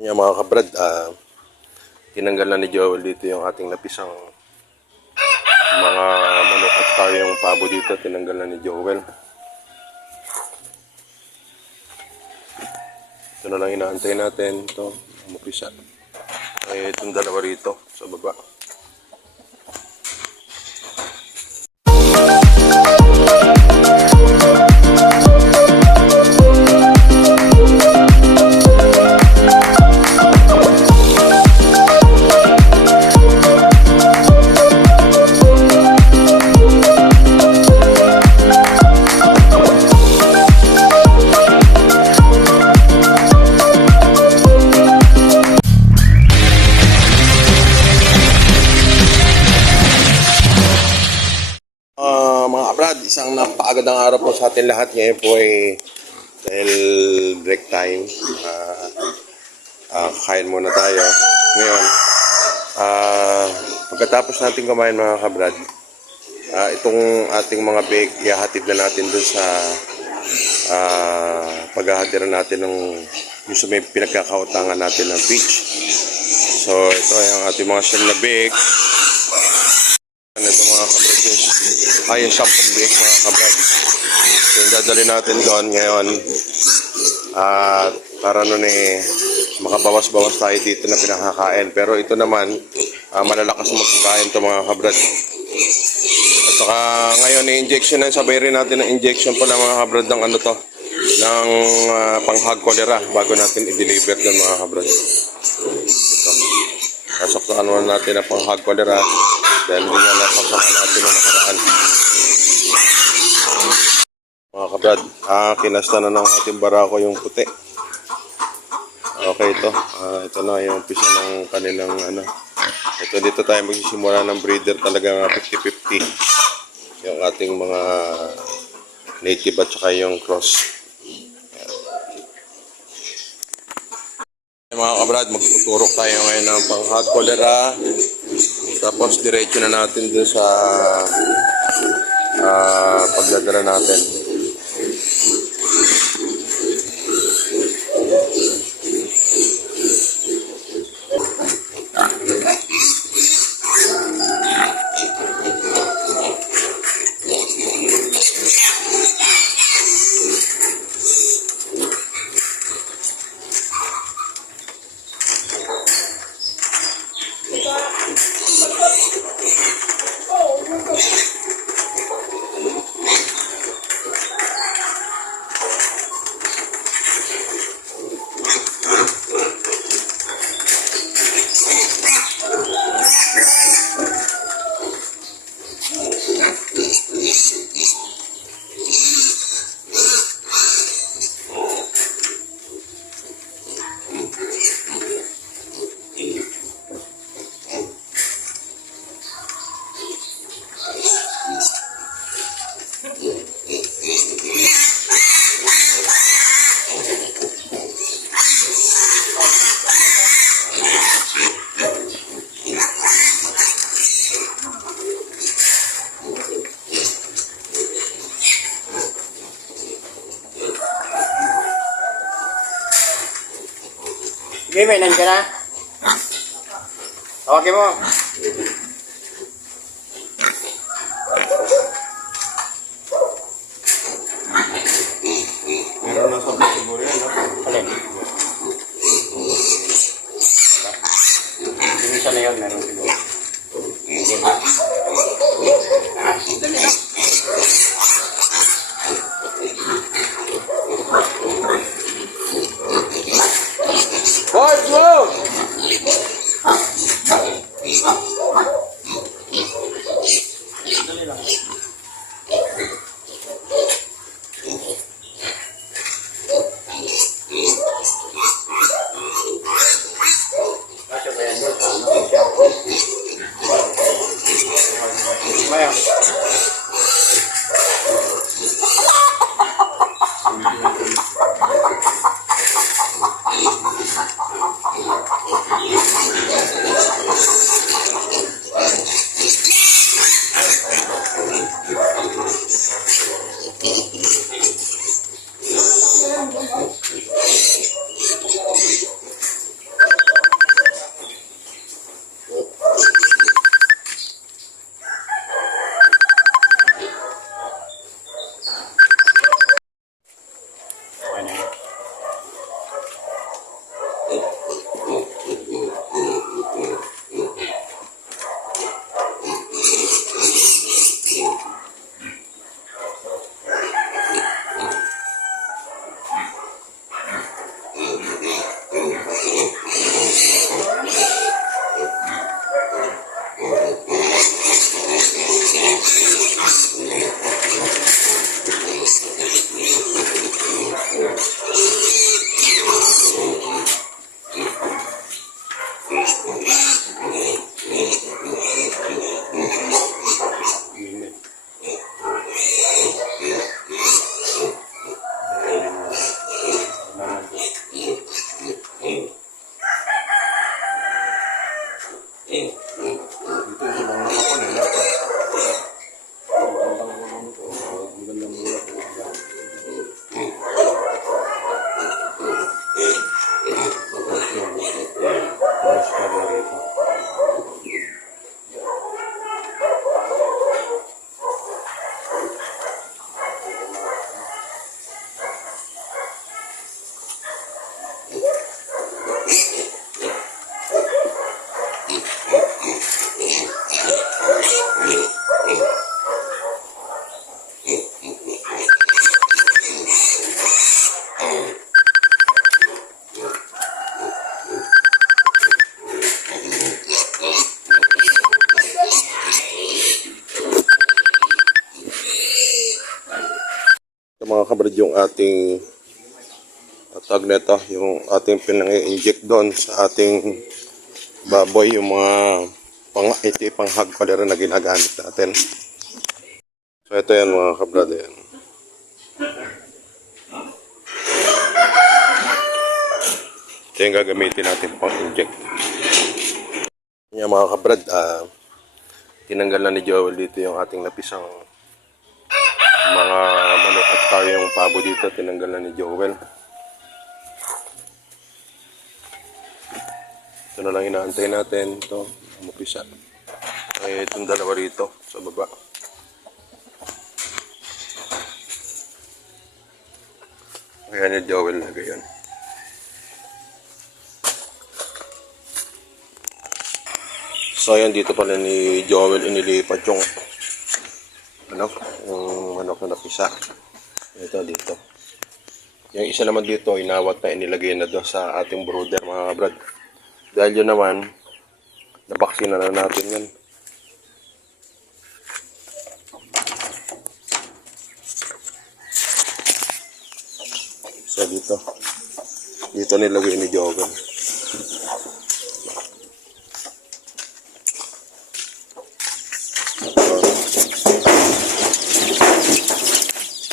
Yung mga kabrad, tinanggal na ni Joel dito yung ating napisang mga manok at saka yung pabo dito, tinanggal na ni Joel. Ito na lang inaantay natin, ito, mapisa. Itong dalawa rito sa baba. Mga kabrad, isang napakagandang araw po sa atin lahat. Ngayon po ay dahil break time, kain muna tayo. Ngayon, pagkatapos natin kumain mga kabrad, itong ating mga bake, ihahatid na natin dun sa paghahatiran natin ng yung sa may pinagkakautangan natin ng beach. So ito ay ang ating mga shell na bake. Ito mga kabrad, yung 10 bake mga kabrad. So yung dadali natin doon ngayon para nun makabawas-bawas tayo dito na pinakakain. Pero ito naman malalakas magkakain to mga kabrad. At saka ngayon i-injection na, sabay rin natin ng injection pala mga kabrad ng ano to, ng pang-hog cholera bago natin i-deliver doon mga kabrad. Ito. Nasaksakan muna natin ang pang-hog cholera dahil hindi nga nasaksakan natin ang nakaraan. Mga kabrad, kinasta na ng ating barako yung puti. Okay, ito. Ito na yung umpisa ng kanilang ano. Ito dito tayo magsisimula ng breeder talaga 50-50. Yung ating mga native at saka yung cross. Mga kabrad, magtuturok tayo ngayon ng pang-hog cholera. Tapos diretso na natin dun sa pagdadala natin. Sige, may nandiyan na. Tawagin mo. Meron na sa siguro yan, no? Alin? Yung isa na yun, meron siguro. Boys, go! Dali lang. Kasya ba yan? yung ating tag nito, yung ating pinang-inject doon sa ating baboy, yung mga ito yung pang-hog cholera na ginagamit natin. So ito yan mga kabrad, yan. Ito yung gagamitin natin pang-inject. Yan mga kabrad, tinanggal na ni Joel dito yung ating napisang mga manok at saka yung pabo dito, tinanggal na ni Joel. Ito na lang inaantay natin, ito, mapisa. Ay, itong dalawa rito sa baba. Kaya ni Joel na gayon. So ayan, dito pala ni Joel inilipat yung manok na napisa. Ito dito. Yung isa naman dito, inawat na inilagay na doon sa ating brooder mga kabrad. Dahil yun naman, nabaksina na natin yan. So dito nilagay ni Joel.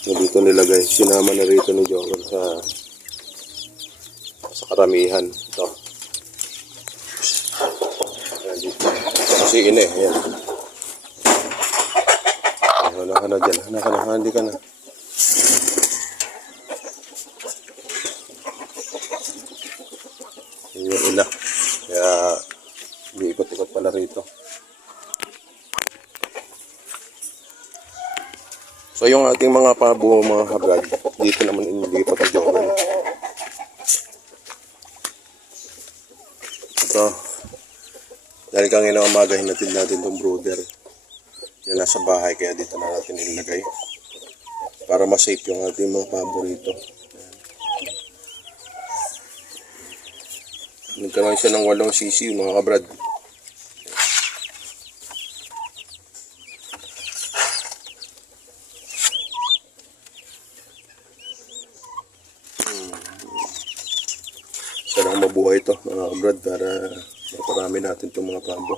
So dito nilagay, sinama na rito ni Joel sa karamihan. Ito. Ayan dito. Kasi ina eh. Ayan. Hana ka na dyan. Hana ka na. Hindi ka na. Ayan yung ina. Kaya umiikot-ikot pala rito. So yung ating mga pabo mga kabrad, dito naman inilipat ang Joel. Ito, dahil kanina umaga hinatid natin itong brooder. Yan nasa bahay, kaya dito na natin nilagay. Para ma-safe yung ating mga pabo rito. Nagkaroon siya ng 8 cc mga kabrad. Sarang mabuhay ito mga kabrad para maparami natin itong mga pabo.